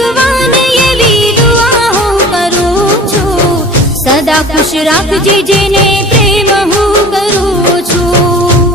ભગવાન એવી દુઆ હું કરું છું, સદા ખુશ રાખજે જેને પ્રેમ હું કરું છું।